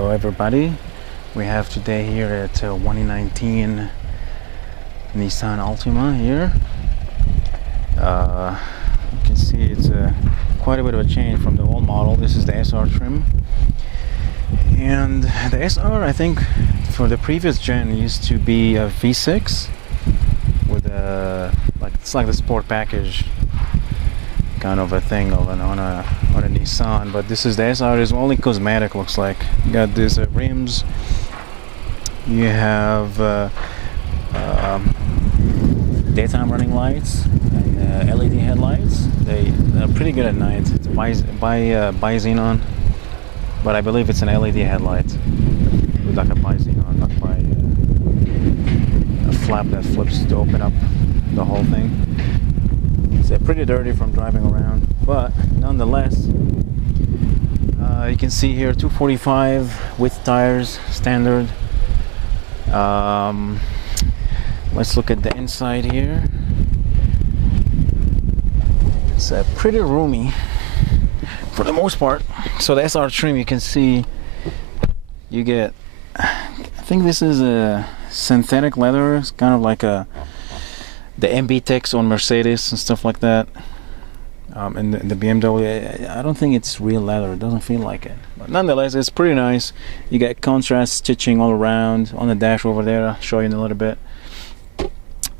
Hello everybody, we have today here at 2019 Nissan Altima here. You can see it's quite a bit of a change from the old model. This is the SR trim, and the SR, I think for the previous gen, used to be a V6 with a it's like the sport package kind of a thing on a Nissan, but this is the SR. Is only cosmetic, looks like. You got these rims, you have daytime running lights and LED headlights. They're pretty good at night. It's by xenon, but I believe it's an LED headlight with like a by xenon, not by a flap that flips to open up the whole thing. It's pretty dirty from driving around, but nonetheless, you can see here 245 width tires, standard. Let's look at the inside here. It's pretty roomy for the most part. So the SR trim, you can see you get, I think this is a synthetic leather. It's kind of like the MB Tex on Mercedes and stuff like that, and the BMW. I don't think it's real leather. It doesn't feel like it, but nonetheless, it's pretty nice. You get contrast stitching all around on the dash over there. I'll show you in a little bit.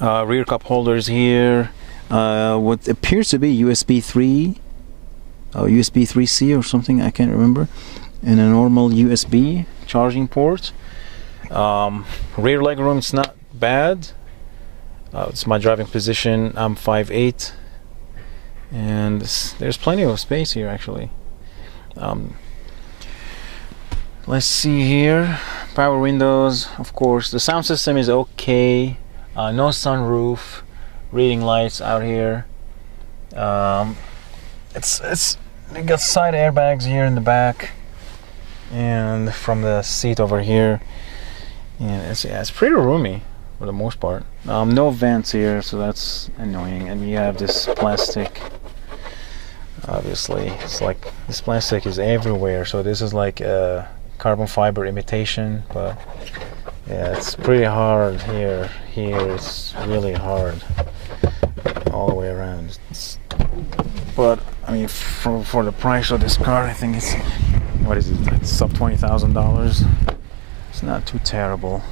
Rear cup holders here. What appears to be USB 3, USB 3C or something. I can't remember. And a normal USB charging port. Rear leg room. It's not bad. It's my driving position. I'm 5'8", and there's plenty of space here actually. Let's see here. Power windows, of course. The sound system is okay. No sunroof. Reading lights out here. It's you got side airbags here in the back, and from the seat over here. And it's pretty roomy for the most part. No vents here, so that's annoying. And you have this plastic. Obviously, it's like this plastic is everywhere. So this is like a carbon fiber imitation, but yeah, it's pretty hard here. Here it's really hard all the way around. But I mean, for the price of this car, I think it's, what is it? It's sub $20,000. It's not too terrible.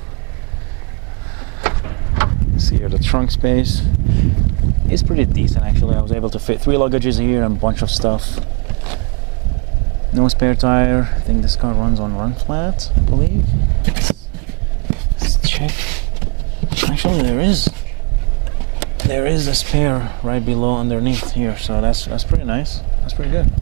See here, the trunk space is pretty decent actually. I was able to fit 3 luggages here and a bunch of stuff. No spare tire. I think this car runs on run flat, I believe. Let's check. Actually, there is a spare right below underneath here, so that's pretty nice. That's pretty good.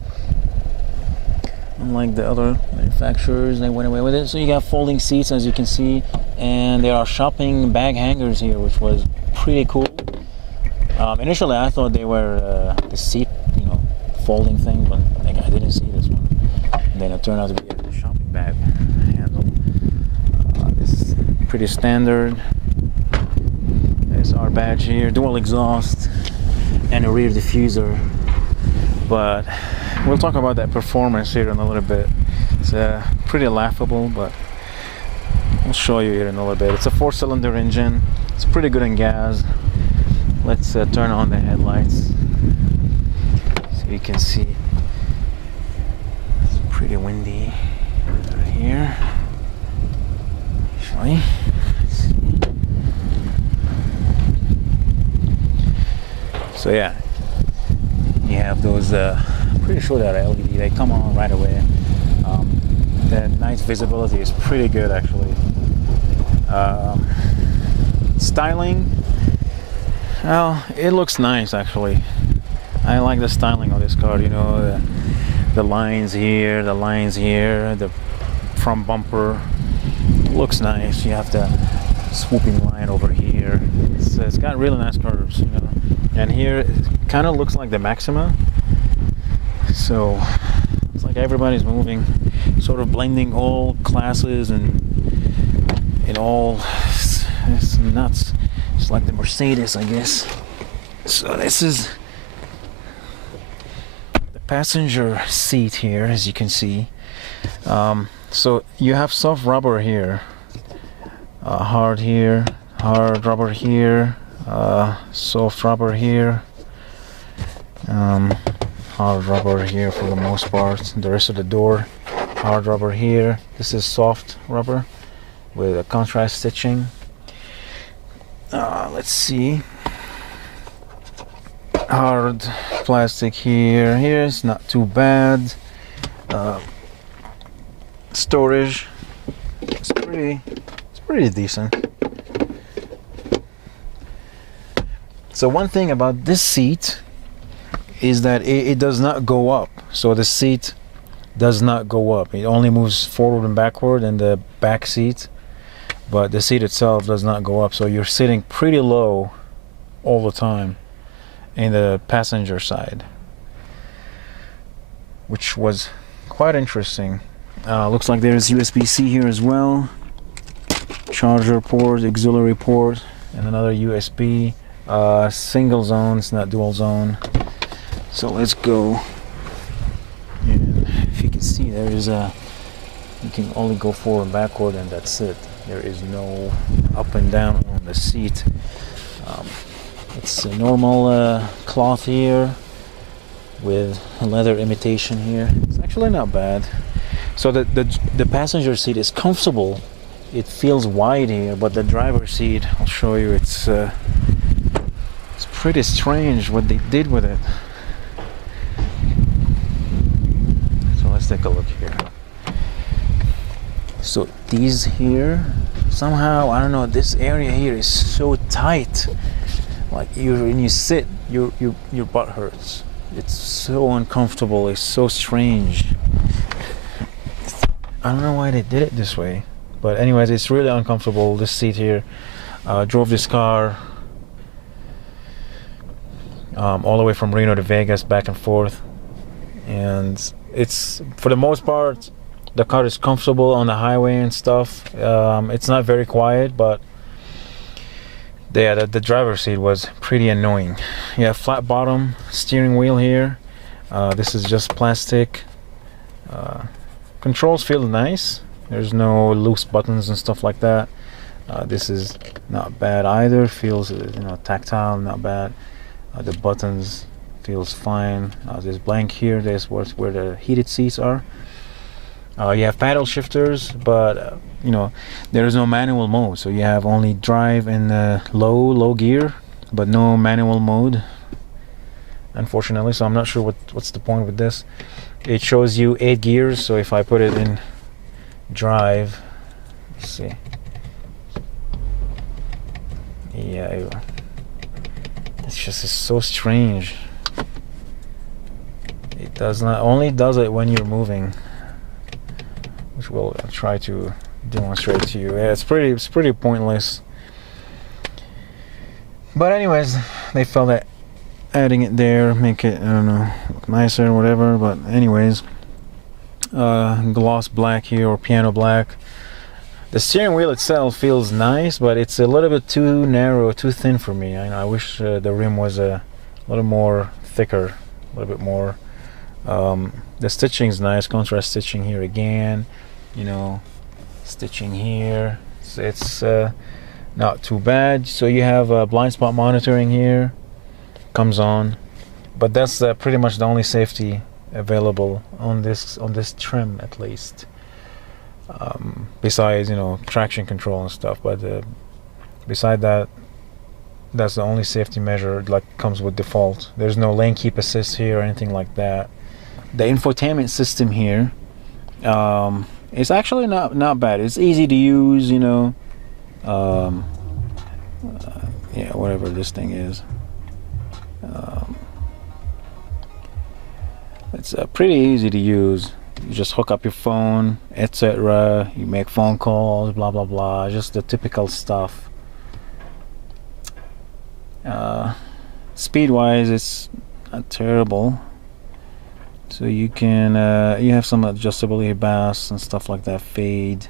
Unlike the other manufacturers, they went away with it. So you got folding seats, as you can see, and there are shopping bag hangers here, which was pretty cool. Initially, I thought they were the seat, folding thing, but I didn't see this one. And then it turned out to be a shopping bag handle. This is pretty standard. There's our badge here, dual exhaust, and a rear diffuser. But we'll talk about that performance here in a little bit. It's pretty laughable, but I'll show you here in a little bit. It's a 4-cylinder engine. It's pretty good in gas. Let's turn on the headlights so you can see. It's pretty windy right here. Actually, let's see. So yeah, you have those. Pretty sure that LED. They come on right away. The night visibility is pretty good actually. Styling, well, it looks nice actually. I like the styling of this car. The lines here, the front bumper looks nice. You have the swooping line over here. It's got really nice curves, and here it kind of looks like the Maxima. So it's like everybody's moving, sort of blending all classes and all. It's nuts. It's like the Mercedes, I guess. So this is the passenger seat here, as you can see. So you have soft rubber here, hard here, hard rubber here, soft rubber here, hard rubber here for the most part. The rest of the door, hard rubber here. This is soft rubber with a contrast stitching. Let's see. Hard plastic here. Here's not too bad. Storage. It's pretty decent. So one thing about this seat is that it does not go up. So the seat does not go up. It only moves forward and backward in the back seat, but the seat itself does not go up. So you're sitting pretty low all the time in the passenger side, which was quite interesting. Looks like there's USB-C here as well, charger port, auxiliary port, and another USB. Single zone, it's not dual zone. So let's go. And if you can see, there is you can only go forward and backward, and that's it. There is no up and down on the seat. It's a normal cloth here with a leather imitation here. It's actually not bad. So the passenger seat is comfortable. It feels wide here, but the driver's seat, I'll show you, it's pretty strange what they did with it. So let's take a look here. So these here, somehow, I don't know, this area here is so tight. Like when you sit, your butt hurts. It's so uncomfortable. It's so strange. I don't know why they did it this way, but anyways, it's really uncomfortable. This seat here. Drove this car all the way from Reno to Vegas, back and forth, and it's, for the most part, the car is comfortable on the highway and stuff. It's not very quiet, but the driver's seat was pretty annoying. Yeah, flat bottom steering wheel here. This is just plastic. Controls feel nice. There's no loose buttons and stuff like that. This is not bad either. Feels tactile, not bad. The buttons feels fine. There's blank here. There's where the heated seats are. You have paddle shifters, but there is no manual mode, so you have only drive and low gear, but no manual mode, unfortunately. So I'm not sure what's the point with this. It shows you 8 gears, so if I put it in drive, let's see. Yeah, it's so strange. It does not only does it when you're moving, which we'll try to demonstrate to you. Yeah, it's pretty pointless. But anyways, they felt that adding it there make it, I don't know, nicer or whatever. But anyways, gloss black here, or piano black. The steering wheel itself feels nice, but it's a little bit too narrow, too thin for me. I wish the rim was a little more thicker, a little bit more. The stitching is nice, contrast stitching here again, stitching here. So it's not too bad. So you have blind spot monitoring here, comes on, but that's pretty much the only safety available on this trim, at least. Besides traction control and stuff, but beside that, that's the only safety measure comes with default. There's no lane keep assist here or anything like that. The infotainment system here is actually not bad. It's easy to use, yeah, whatever this thing is. It's pretty easy to use. You just hook up your phone, etc. You make phone calls, blah blah blah, just the typical stuff. Speed wise, it's not terrible. So you can you have some adjustability, bass and stuff like that, fade,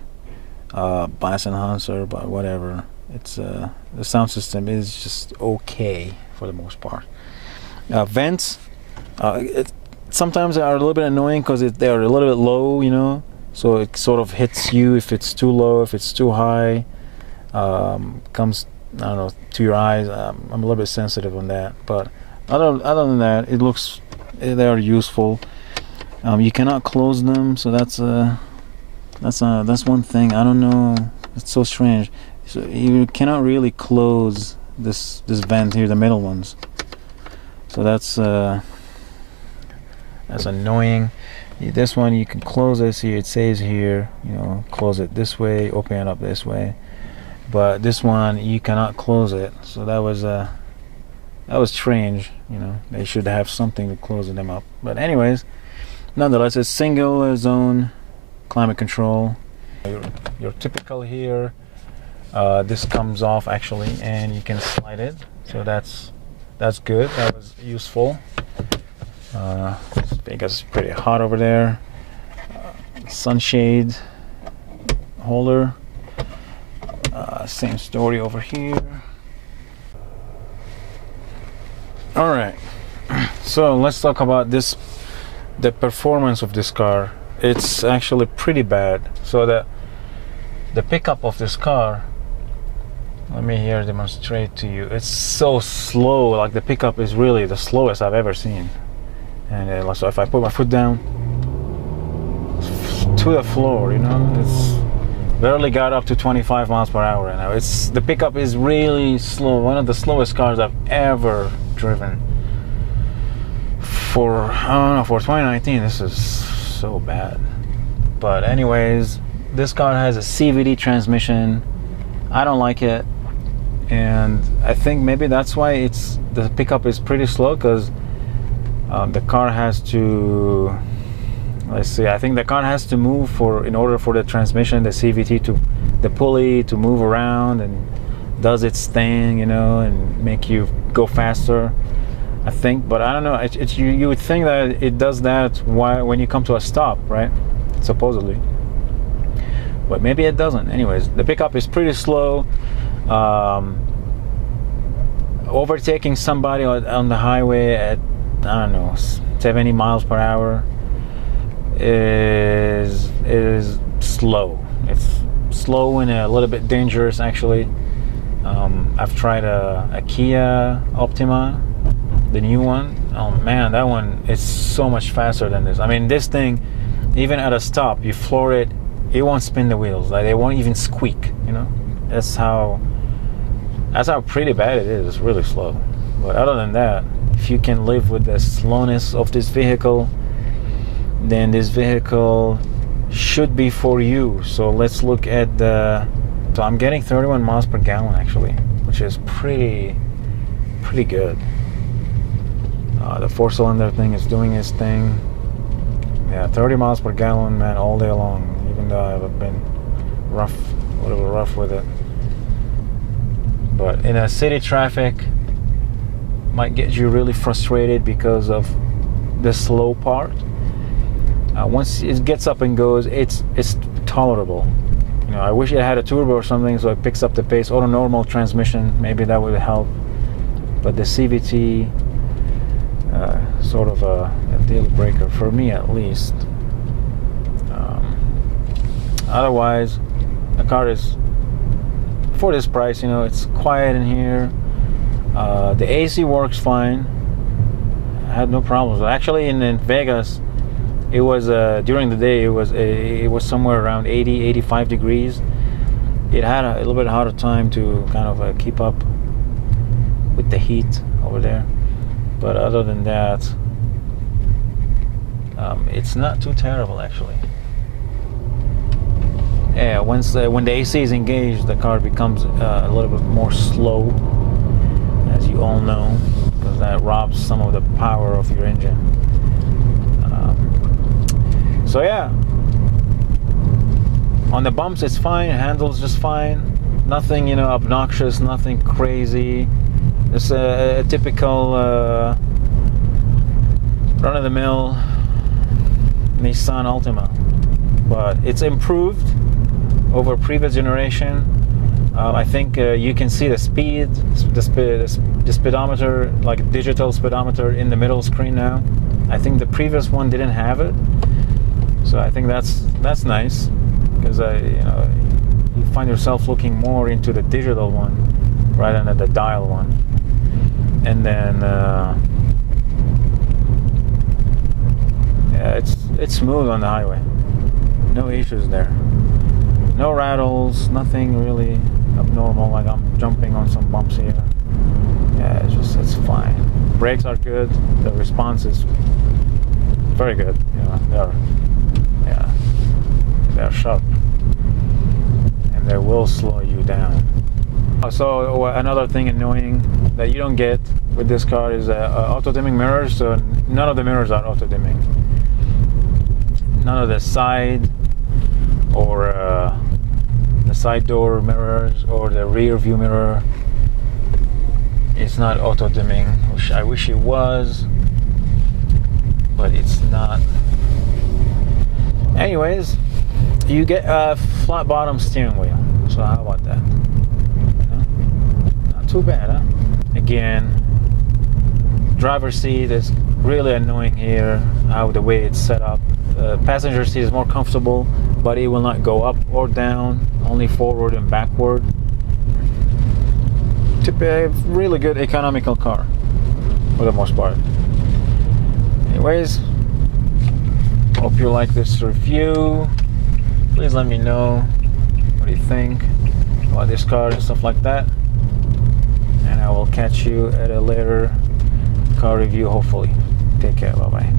bass enhancer, but whatever. It's the sound system is just okay for the most part. Vents, sometimes they are a little bit annoying because they are a little bit low, so it sort of hits you if it's too low, if it's too high. Comes, I don't know, to your eyes. I'm a little bit sensitive on that, but other than that, it looks, they are useful. You cannot close them, so that's one thing. I don't know, it's so strange. So you cannot really close this vent here, the middle ones. So that's annoying. This one you can close it. See, it says here, you know, close it this way, open it up this way. But this one you cannot close it. So that was strange. You know, they should have something to close them up. But anyways, nonetheless, it's single zone climate control. Your typical here. This comes off actually, and you can slide it. So that's good. That was useful. Because it's pretty hot over there. Sunshade holder. Same story over here. All right. So let's talk about this. The performance of this car. It's actually pretty bad. So the pickup of this car. Let me here demonstrate to you. It's so slow. Like the pickup is really the slowest I've ever seen. And so if I put my foot down to the floor, you know, it's barely got up to 25 miles per hour right now. The pickup is really slow. One of the slowest cars I've ever driven. For 2019, this is so bad. But anyways, this car has a CVT transmission. I don't like it, and I think maybe that's why the pickup is pretty slow, because the car has to, let's see, I think the car has to move in order for the transmission, the CVT, the pulley to move around and does its thing, you know, and make you go faster, I think. But I don't know, you would think that it does that when you come to a stop, right? Supposedly. But maybe it doesn't. Anyways, the pickup is pretty slow. Overtaking somebody on the highway at, I don't know, 70 miles per hour is slow. It's slow and a little bit dangerous, actually. I've tried a Kia Optima, the new one. Oh man, that one is so much faster than this. I mean, this thing, even at a stop, you floor it, it won't spin the wheels. Like, they won't even squeak, you know. That's how pretty bad it is. It's really slow. But other than that, if you can live with the slowness of this vehicle, then this vehicle should be for you. So let's look at so I'm getting 31 miles per gallon actually, which is pretty good. The 4-cylinder thing is doing its thing. Yeah, 30 miles per gallon, man, all day long. Even though I've been a little rough with it. But in a city traffic, might get you really frustrated because of the slow part. Once it gets up and goes, it's tolerable. You know, I wish it had a turbo or something so it picks up the pace, or a normal transmission. Maybe that would help. But the CVT, sort of a deal breaker for me, at least. Otherwise, the car is, for this price, you know, it's quiet in here. The AC works fine. I had no problems. Actually, in Vegas, it was during the day. It was somewhere around 85 degrees. It had a little bit harder time to kind of keep up with the heat over there. But other than that, it's not too terrible actually. Yeah, when the AC is engaged, the car becomes a little bit more slow, as you all know, because that robs some of the power of your engine. So yeah, on the bumps it's fine, it handles just fine, nothing, you know, obnoxious, nothing crazy. It's a typical run-of-the-mill Nissan Altima, but it's improved over previous generation. I think you can see the speed, the speedometer, like a digital speedometer in the middle screen now. I think the previous one didn't have it. So I think that's nice, because you find yourself looking more into the digital one rather than the dial one. And then yeah, it's smooth on the highway. No issues there. No rattles, nothing really abnormal, like I'm jumping on some bumps here. Yeah, it's fine. Brakes are good. The response is very good. They're sharp, and they will slow you down. So another thing annoying that you don't get with this car is auto dimming mirrors. So none of the mirrors are auto dimming. None of the side or the side door mirrors or the rear view mirror. It's not auto dimming. I wish it was, but it's not. Anyways, you get a flat bottom steering wheel. So how about that? Not too bad, huh? Again, driver's seat is really annoying here, how the way it's set up. Passenger seat is more comfortable, but it will not go up or down, only forward and backward. A really good economical car for the most part. Anyways, hope you like this review. Please let me know what you think about this car and stuff like that, and I will catch you at a later car review, hopefully. Take care. Bye bye.